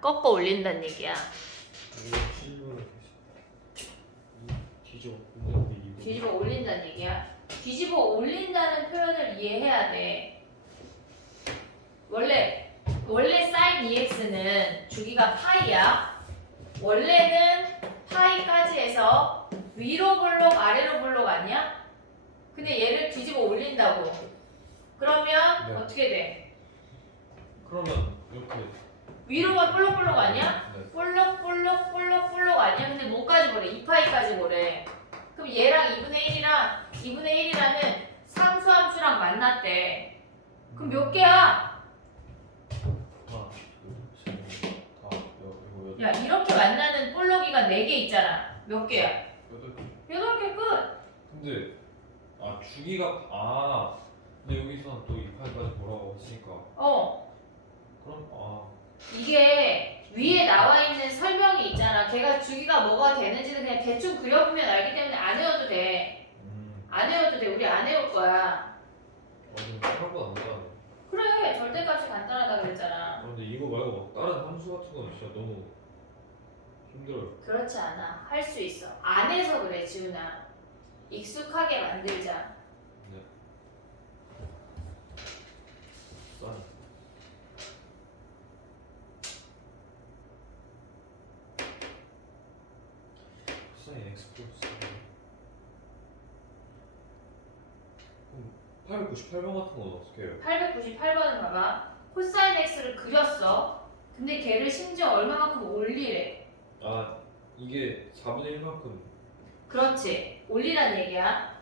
꺾어 올린다는 얘기야. 뒤집어 올린다는 얘기야. 뒤집어 올린다는 표현을 이해해야 돼. 원래 원래 sin ex는 주기가 파이야. 원래는 파이까지 해서 위로 볼록 아래로 볼록 아니야? 근데 얘를 뒤집어 올린다고. 그러면 네. 어떻게 돼? 그러면 이렇게 위로가 볼록볼록 아니야? 네. 볼록 볼록 볼록 볼록 아니야? 근데 뭐까지 보래? 2파이까지 보래. 그럼 얘랑 2분의 1이랑 2분의 1이라는 상수함수랑 만났대. 그럼 몇 개야? 이거 야 이렇게 만나는 볼록이가 4개 있잖아. 몇 개야? 여덟 개 8개 끝. 근데 아 주기가 아 근데 여기서는 또 2파까지 보라고 했으니까 어 그럼 아 이게 위에 나와 있는 설명이 있잖아. 걔가 주기가 뭐가 되는지는 그냥 대충 그려보면 알기 때문에 안 외워도 돼. 음, 안 외워도 돼. 우리 안 외울 거야. 완전 안 나네 그래 절대값이 간단하다 그랬잖아. 아, 근데 이거 말고 막 다른 함수 같은 건 진짜 너무 힘들어요 그렇지 않아. 할 수 있어. 안 해서 그래, 지훈아. 익숙하게 만들자. 싼 사인 x 플러스 그럼 898번 같은 건 어떻게 해요? 898번은 봐봐. 코사인 x를 그렸어. 근데 걔를 심지어 얼마만큼 올리래. 아 이게 4분의 1만큼 그렇지. 올리란 얘기야.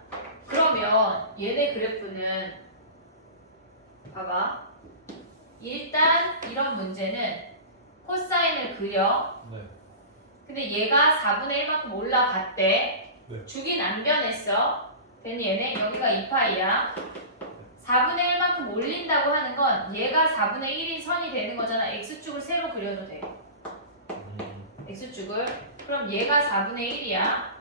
그러면 얘네 그래프는 봐봐. 일단 이런 문제는 코사인을 그려. 네 근데 얘가 4분의 1만큼 올라갔대. 네. 주긴 안 변했어. 됐니 얘네? 여기가 2파이야. 4분의 1만큼 올린다고 하는 건 얘가 4분의 1인 선이 되는 거잖아. x축을 세로 그려도 돼. 음, x축을. 그럼 얘가 4분의 1이야.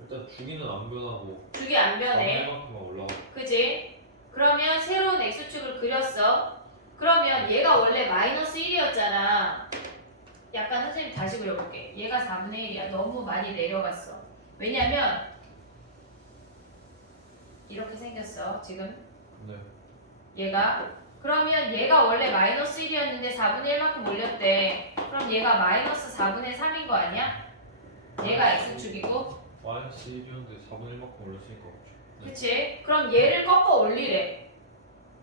일단 주기는 안 변하고 주기 안 변해. 4분의 1만큼만 올라가 그지? 그러면 새로운 x축을 그렸어. 그러면 얘가 원래 마이너스 1이었잖아. 약간 선생님 다시 그려볼게. 얘가 4분의 1이야. 너무 많이 내려갔어. 왜냐면 이렇게 생겼어. 지금 네 얘가. 그러면 얘가 원래 마이너스 1이었는데 4분의 1만큼 올렸대. 그럼 얘가 마이너스 4분의 3인 거 아니야? 얘가 x축이고. 마이너스 1이었는데 4분의 1만큼 올렸으니까 없죠 네. 그치? 그럼 얘를 꺾어 올리래.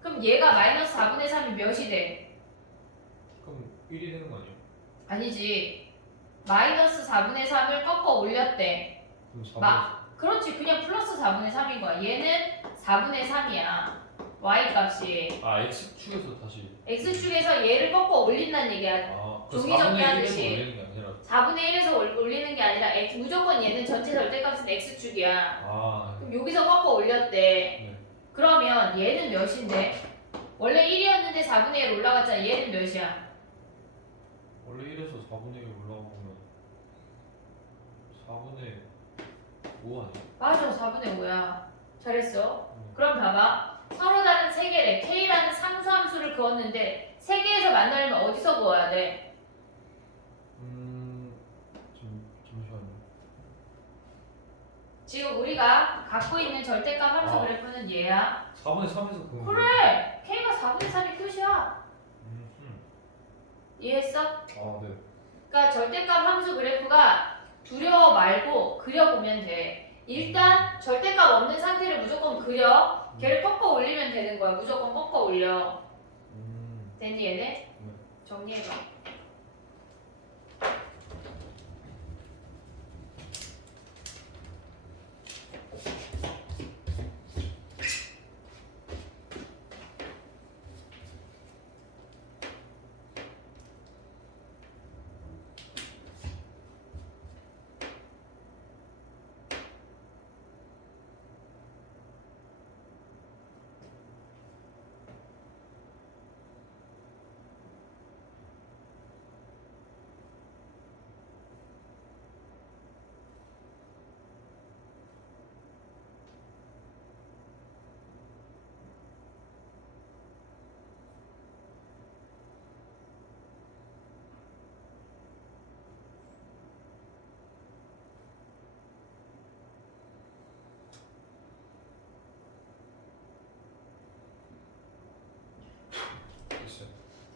그럼 얘가 마이너스 4분의 3이 몇이 돼? 그럼 1이 되는 거 아니에요? 아니지. 마이너스 4분의 3을 꺾어 올렸대. 그럼 4분의 마- 그렇지. 그냥 플러스 4분의 3인 거야. 얘는 4분의 3이야. y 값이. 아 X축에서 다시 x축에서 얘를 꺾어 올린다는 얘기야. 아 종이 4분의 접기 1에서 하듯이. 올리는 게 아니라 4분의 1에서 올리는 게 아니라 x, 무조건 얘는 전체 절대값은 x축이야. 아 그럼 여기서 꺾어 올렸대. 네. 그러면 얘는 몇인데? 원래 1이었는데 4분의 1 올라갔잖아. 얘는 몇이야? 원래 1에서 4분의 1 올라가면 4분의 5 아니야? 맞아 4분의 5야 잘했어 음. 그럼 봐봐 서로 다른 세 개래 K라는 상수함수를 그었는데 세 개에서 만나려면 어디서 그어야 돼? 음... 잠, 잠시만요 지금 우리가 갖고 있는 절대값 함수 아. 그래프는 얘야 4분의 3에서 그건 그래 K가 4분의 3이 끝이야 음, 음. 이해했어? 아 네. 그러니까 절대값 함수 그래프가 두려워 말고 그려보면 돼. 일단 절대값 없는 상태를 무조건 그려. 걔를 꺾어 올리면 되는 거야. 무조건 꺾어 올려. 음... 됐니 얘네? 네. 정리해봐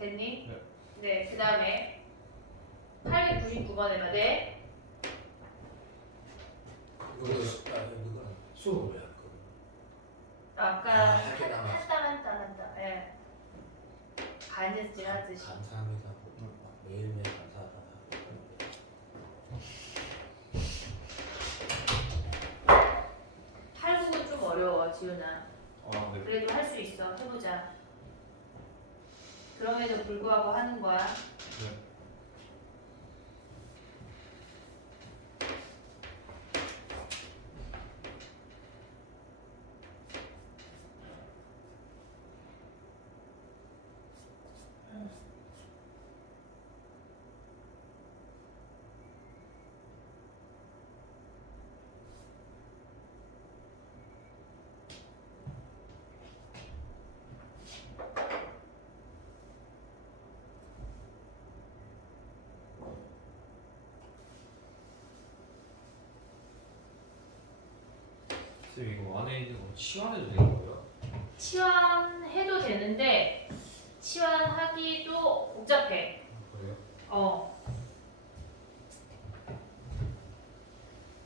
됐니? 네. 네, 그 다음에 899번에 맞대. 이거 아 거. 아까 아, 할게 한- 남았어. 한땀 한땀 한땀. 예. 간질 하듯이. 감사합니다. 매일매일 감사하다. 899는 좀 어려워, 지훈아. 아 네. 그래도 할 수 있어. 해보자. 그럼에도 불구하고 하는 거야. 네. 쌤 이거 안에 있는 거 치환해도 되는 거예요? 치환해도 되는데 치환하기도 복잡해. 그래요? 어.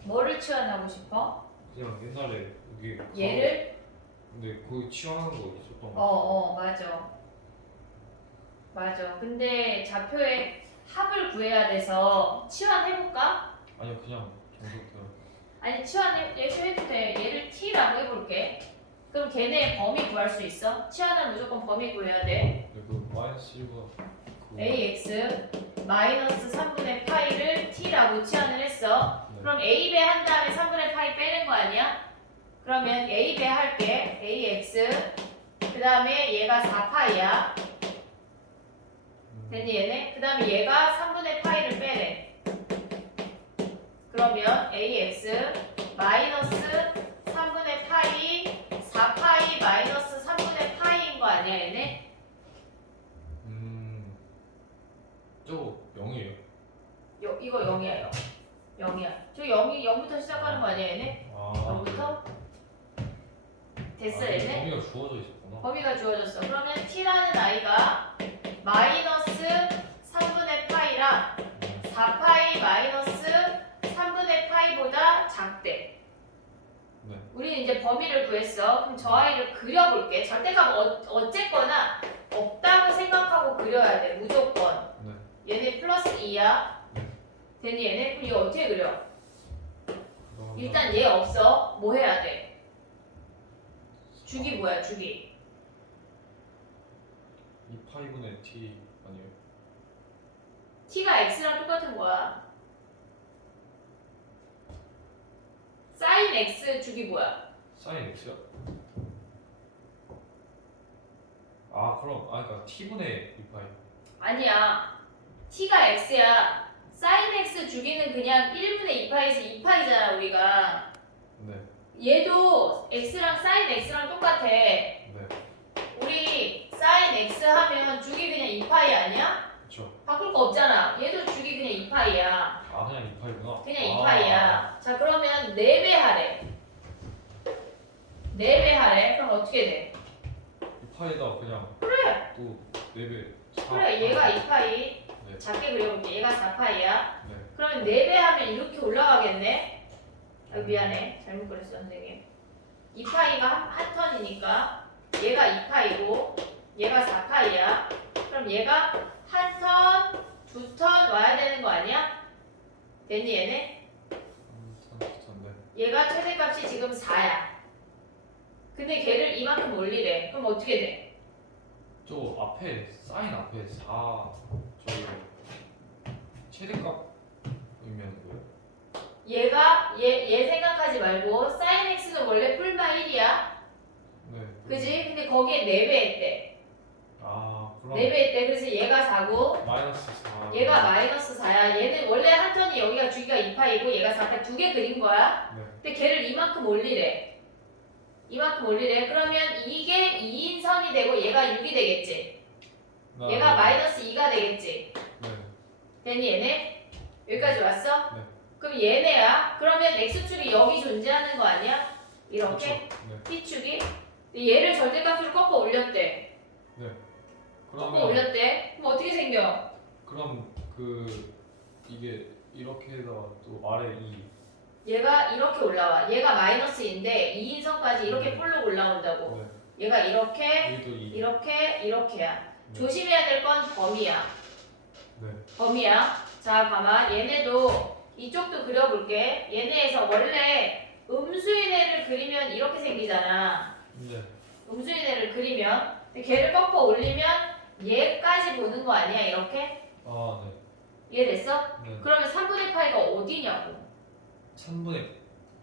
뭐를 치환하고 싶어? 그냥 옛날에 여기 얘를? 근데 거기 치환하는 거 있었던 거 어, 어, 맞아. 맞아. 근데 좌표의 합을 구해야 돼서 치환해볼까? 아니요 그냥 정석대로 아니, 치환 열심히 해도 돼. 얘를 t라고 해볼게. 그럼 걔네 범위 구할 수 있어? 치환은 무조건 범위 구해야 돼. 그 마이너스 1과 그 ax 마이너스 3분의 파이를 t라고 치환을 했어. 네. 그럼 a 배 한 다음에 3분의 파이 빼는 거 아니야? 그러면 a 배 할게. ax 그 다음에 얘가 4파이야. 음, 됐니 얘네? 그 다음에 얘가 3분의 파이를 빼래. 그러면 ax 마이너스 3분의 파이 4파이 마이너스 3분의 파이인 거 아니야 얘네? 음 저거 0이에요 요, 이거 0이야 0. 0이야. 저 0이 0부터 시작하는 거 아니야 얘네? 아 0부터? 됐어 아, 얘네? 범위가 주어져 있었구나 범위가 주어졌어. 그러면 t라는 아이가 마이너스 3분의 파이랑 네. 4파이 마이너스 3분의 파이보다 작대. 네. 우리는 이제 범위를 구했어. 그럼 저 아이를 그려볼게. 절대값 어, 어쨌거나 없다고 생각하고 그려야 돼. 무조건. 네. 얘네 플러스 2야. 되니 얘네? 그럼 이거 어떻게 그려? 일단 얘 없어. 뭐 해야 돼? 주기 뭐야 주기? 2파이분의 t 아니에요? t가 x랑 똑같은 거야. sin x 주기 뭐야? 사인 x요? 아 그럼 아 그러니까 t분의 2파이 아니야. t가 x야. sin x 주기는 그냥 1분의 2파이에서 2파이잖아 우리가. 네 얘도 x랑 sin x랑 똑같아. 네. 우리 sin x 하면 주기 그냥 2파이 아니야? 그쵸 바꿀 거 없잖아. 얘도 주기 그냥 2파이야. 아 그냥 2파이구나 그냥 아, 2파이야. 자 그러면 4배 하래. 4배 하래. 그럼 어떻게 돼? 2파이다 그냥 그래. 또 4배 그래 얘가 2파이. 네. 작게 그려볼게. 얘가 4파이야. 네. 그러면 4배 하면 이렇게 올라가겠네? 아, 미안해. 잘못 그렸어, 선생님. 2파이가 한, 한 턴이니까 얘가 2파이고 얘가 4파이야. 그럼 얘가 한 턴, 두 턴 와야 되는 거 아니야? 됐니 얘네? 음, 참 비슷한데 얘가 최대값이 지금 4야. 근데 걔를 이만큼 올리래. 그럼 어떻게 돼? 저 앞에 사인 앞에 4 저기 최대값 의미하는 거예요? 얘가 얘, 얘 생각하지 말고 sin x는 원래 풀마 1이야. 네 그지? 근데 거기에 4배 했대. 아 그럼 4배 했대. 그래서 얘가 4고 마이너스 4 얘가 마이너스 4야. 얘는 원래 한 턴이 여기가 주기가 2파이고 얘가 4파 두 개 그린 거야. 네. 근데 걔를 이만큼 올리래. 이만큼 올리래. 그러면 이게 2인선이 되고 얘가 6이 되겠지. 나- 얘가 마이너스 2가 되겠지. 네 되니 얘네? 여기까지 왔어? 네. 그럼 얘네야. 그러면 x축이 여기 존재하는 거 아니야? 이렇게? 그쵸? 네 t축이? 근데 얘를 절대값으로 꺾어 올렸대. 조금 그러면 올렸대. 그럼 어떻게 생겨? 그럼 그 이게 이렇게다가 또 아래 2 얘가 이렇게 올라와. 얘가 마이너스인데 2인선까지 이렇게 음. 볼록 올라온다고. 네. 얘가 이렇게 여기도 2 이렇게 이렇게야. 네. 조심해야 될 건 범위야. 네. 범위야. 자, 봐봐. 얘네도 이쪽도 그려볼게. 얘네에서 원래 음수인 애를 그리면 이렇게 생기잖아. 네. 음수인 애를 그리면 근데 걔를 꺾어 올리면 얘까지 보는 거 아니야? 이렇게? 아, 네. 이해됐어? 네. 그러면 3분의 파이가 어디냐고. 3분의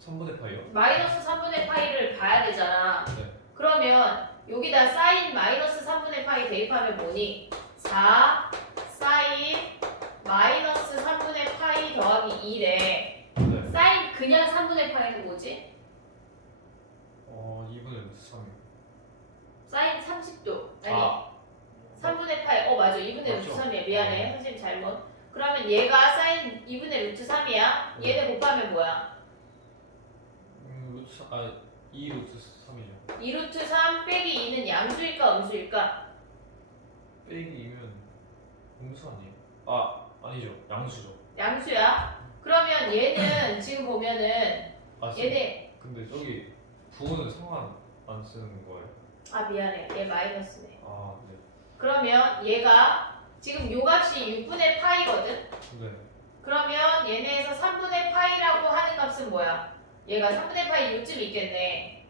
3분의 파이요? 마이너스 3분의 파이를 봐야 되잖아. 네. 그러면 여기다 사인 마이너스 3분의 파이 대입하면 뭐니? 4 사인 마이너스 3분의 파이 더하기 2래. 네. 사인 그냥 3분의 파이는 뭐지? 어, 2분의 루트 3이요. 사인 30도. 아니 아, 3분의 파이. 어 맞아. 2분의 루트 맞죠? 3이야. 미안해. 어. 선생님 잘못. 그러면 얘가 사인 2분의 루트 3이야. 얘네 곱하면 뭐야? 음, 루트 3, 아, 2 루트 3이죠. 2 루트 3 빼기 2는 양수일까 음수일까? 빼기 2면 음수 아니에요? 아, 아니죠. 양수죠. 양수야. 그러면 얘는 지금 보면은 아, 얘네 근데 저기 부호는 상관 안 쓰는 거예요? 아 미안해. 얘 마이너스네. 아, 네. 그러면 얘가 지금 요 값이 6분의 파이거든? 네. 그러면 얘네에서 3분의 파이라고 하는 값은 뭐야? 얘가 3분의 파이 요쯤 있겠네.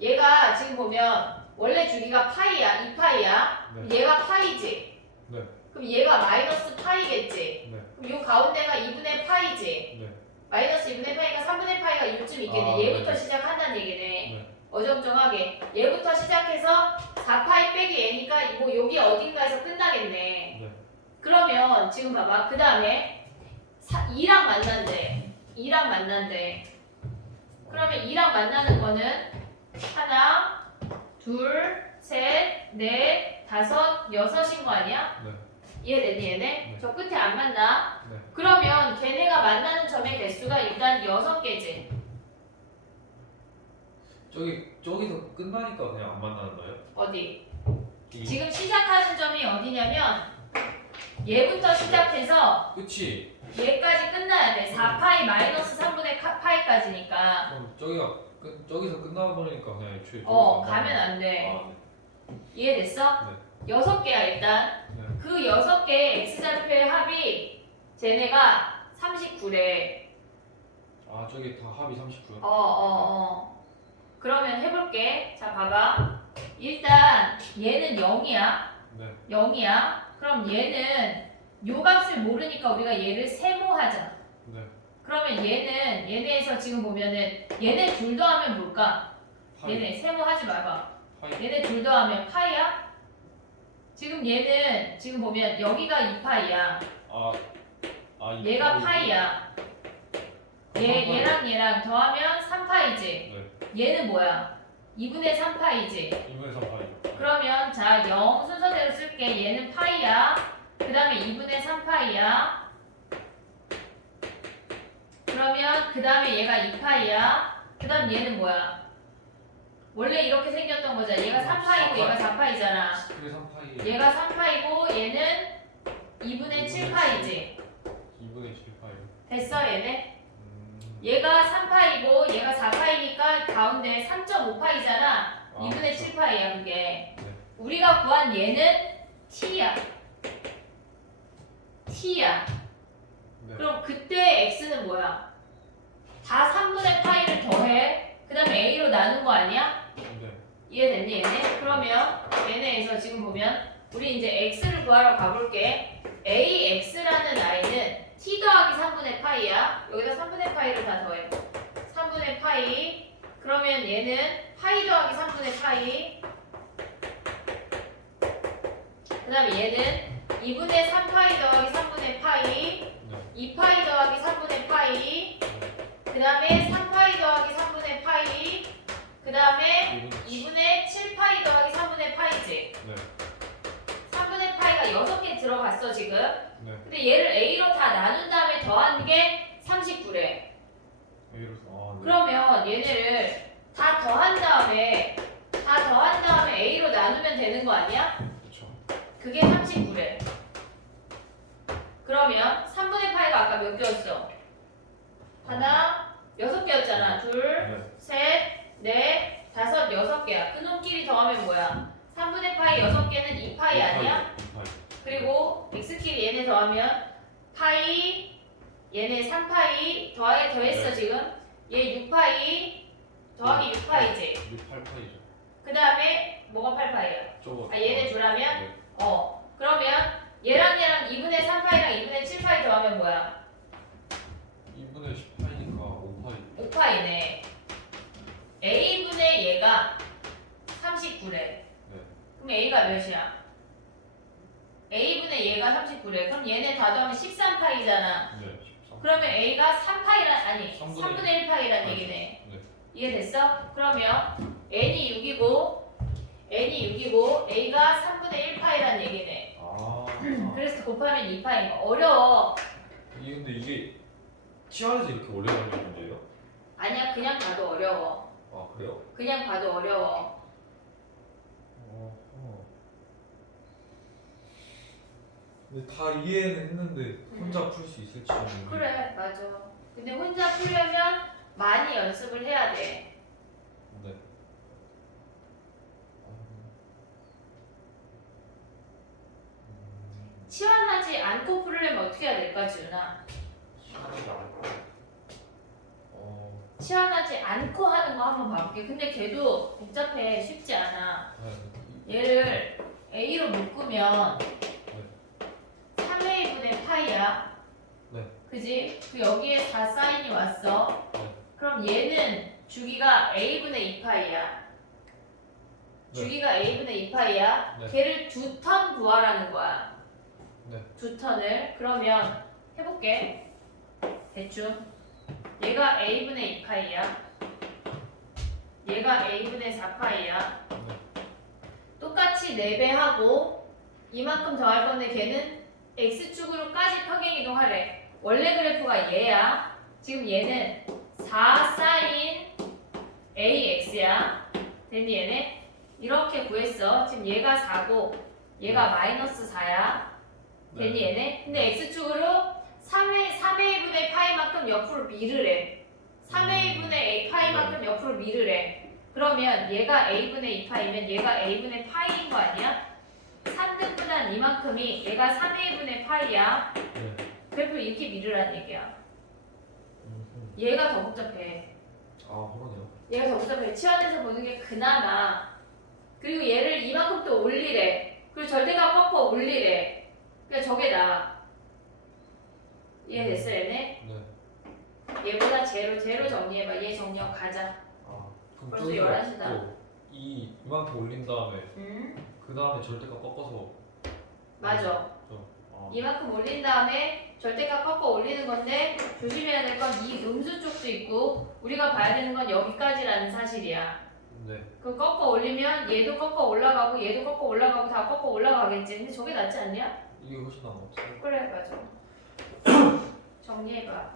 얘가 지금 보면 원래 주기가 파이야, 2파이야. 네. 얘가 파이지. 네. 그럼 얘가 마이너스 파이겠지. 네. 그럼 요 가운데가 2분의 파이지. 네. 마이너스 2분의 파이가 3분의 파이가 요쯤 있겠네. 아, 얘부터 네. 시작한다는 얘기네. 네. 어정쩡하게. 얘부터 시작해서 4파이 빼기 애니까 뭐 여기 어딘가에서 끝나겠네. 네. 그러면 지금 봐봐. 그 다음에 2랑 만난대. 2랑 만난대. 그러면 2랑 만나는 거는 하나, 둘, 셋, 넷, 다섯, 여섯인 거 아니야? 네. 이해되니 얘네? 네. 저 끝에 안 만나? 네. 그러면 걔네가 만나는 점의 개수가 일단 여섯 개지. 저기 저기서 끝나니까 그냥 안 만나는 거예요? 어디? 이 지금 시작하는 점이 어디냐면 얘부터 시작해서 끝이 얘까지 끝나야 돼. 4파이 마이너스 3분의 카- 파이까지니까. 그럼 저기가 끝 저기서 끝나 버리니까 그냥 애초에 어, 저기서 가면 안 돼. 아, 네. 이해됐어? 네. 여섯 개야 일단. 네. 그 여섯 개의 x좌표의 합이 쟤네가 39래. 아 저기 다 합이 39요? 어, 어, 어. 그러면 해볼게. 자, 봐봐. 일단 얘는 0이야. 네. 0이야. 그럼 얘는 요 값을 모르니까 우리가 얘를 세모하자. 네. 그러면 얘는 얘네에서 지금 보면은 얘네 둘 더하면 뭘까? 파이. 얘네 세모하지 말봐. 파이. 얘네 둘 더하면 파이야? 지금 얘는 지금 보면 여기가 2파이야. 아. 아 이- 얘가 파이야. 얘. 얘랑 얘랑 더하면 3파이지. 네. 얘는 뭐야? 2분의 3파이지. 2분의 3 파이. 그러면 자, 0 순서대로 쓸게. 얘는 파이야. 그 다음에 2분의 3파이야. 그러면 그 다음에 얘가 2파이야. 그 다음 얘는 뭐야? 원래 이렇게 생겼던 거잖아. 얘가 3파이고 얘가 4파이잖아. 10분의 3 파이. 얘가 3파이고 얘는 2분의 7파이지. 2분의 7 파이. 됐어 얘네? 음. 얘가 3파이고 얘가 4파이니까 가운데 3.5파이잖아. 아, 2분의 그쵸. 7파이야 그게. 네. 우리가 구한 얘는 t야. 네. 그럼 그때 x는 뭐야? 다 3분의 파이를 더해. 그 다음에 a로 나눈 거 아니야? 네. 이해됐니 얘네? 그러면 얘네에서 지금 보면 우리 이제 x를 구하러 가볼게. ax라는 i는 t 더하기 3분의 파이야. 여기다 3분의 파이를 다 더해. 3분의 파이. 그러면 얘는 파이 더하기 3분의 파이. 그 다음에 얘는 2분의 3 파이 더하기 3분의 파이. 네. 2파이 더하기 3분의 파이. 네. 그 다음에 3파이 더하기 3분의 파이. 그 다음에 2분의 2분의 7파이 더하기 3분의 파이지. 네. 3분의 파이가 6개 들어갔어 지금. 네. 근데 얘를 a로 다 나눈 다음에 더한 게 39래. A로서 아, 네. 그러면 얘네를 다 더한 다음에 다 더한 다음에 a로 나누면 되는 거 아니야? 그렇죠. 그 그게 39래. 그러면 3분의 파이가 아까 몇 개였어? 하나, 여섯 개였잖아. 둘, 네. 셋, 넷, 다섯, 여섯 개야. 그놈끼리 더하면 뭐야? 3분의 파이 여섯 개는 2파이 아니야? 2파이. 그리고 x끼리 얘네 더하면 파이, 얘네 3파이 더하게 더했어 네. 지금. 얘 6파이 더하기 6파이지. 6파이죠. 그 다음에 뭐가 8파이야? 저거. 아 얘네 둘하면 네. 어 그러면 얘랑 얘랑 2분의 3파이랑 2분의 7파이 더하면 뭐야? 2분의 10파이니까 5파이. 5파이네. a분의 얘가 39래. 네. 그럼 a가 몇이야? a분의 얘가 39래. 그럼 얘네 다 더하면 13파이잖아. 네. 13. 그러면 a가 3파이란 아니 3분의 3분의 1파이란 맞아. 얘기네. 네. 이해됐어? 그러면 n이 6이고 n이 6이고 a가 3분의 1파이란 얘기네. 아. 그래서 곱하면 2파인 거 어려워. 이 근데 이게 치아에서 이렇게 오래 걸리는 문제예요? 아니야 그냥 봐도 어려워. 아 그래요? 그냥 봐도 어려워. 어허. 근데 다 이해는 했는데 혼자 풀 수 있을지 는 그래 맞아. 근데 혼자 풀려면 많이 연습을 해야 돼. 네. 치환하지 않고 풀려면 어떻게 해야 될까 지훈아? 않고. 어. 치환하지 않고 하는 거 한번 봐볼게. 근데 걔도 복잡해 쉽지 않아. 네. 얘를 a로 묶으면 3a분의 파이야. 네. 그지? 그 여기에 4 사인이 왔어. 네. 그럼 얘는 주기가 a분의 2파이야. 네. 주기가 a분의 2파이야. 네. 걔를 두 턴 구하라는 거야. 네. 두 턴을. 그러면 해볼게. 대충. 얘가 a분의 2파이야. 얘가 a분의 4파이야. 네. 똑같이 4배 하고 이만큼 더할 건데 걔는 x축으로까지 평행 이동하래. 원래 그래프가 얘야. 지금 얘는 4 사인 ax야. 됐니 얘네? 이렇게 구했어. 지금 얘가 4고 얘가 마이너스 4야. 됐니 얘네? 근데 x축으로 3의 3a분의 파이만큼 옆으로 미르래. 3a분의 a 파이만큼 옆으로 미르래. 그러면 얘가 a분의 2파이면 얘가 a분의 파이인 거 아니야? 3등분한 이만큼이 얘가 3a분의 파이야. 네. 그래프 이렇게 미르란 얘기야. 얘가 더 복잡해. 아 그러네요. 얘가 더 복잡해. 치환해서 보는 게 그나마. 그리고 얘를 이만큼 또 올리래. 그리고 절대값 꺾어 올리래. 그러니까 저게 나. 이해됐어 얘네? 네. 얘보다 제로 제로 정리해봐. 얘 정리하고 가자. 아 그럼 벌써 저기서 11시다. 또이 이만큼 올린 다음에 음 그 다음에 절대값 꺾어서. 맞아. 아. 이만큼 올린 다음에 절대값 꺾어 올리는 건데 조심해야 될 건 이 음수 쪽도 있고 우리가 봐야 되는 건 여기까지라는 사실이야. 네. 그 꺾어 올리면 얘도 꺾어 올라가고 얘도 꺾어 올라가고 다 꺾어 올라가겠지. 근데 저게 낫지 않냐? 이게 훨씬 나은 것 같아요. 그래 맞아. 创业吧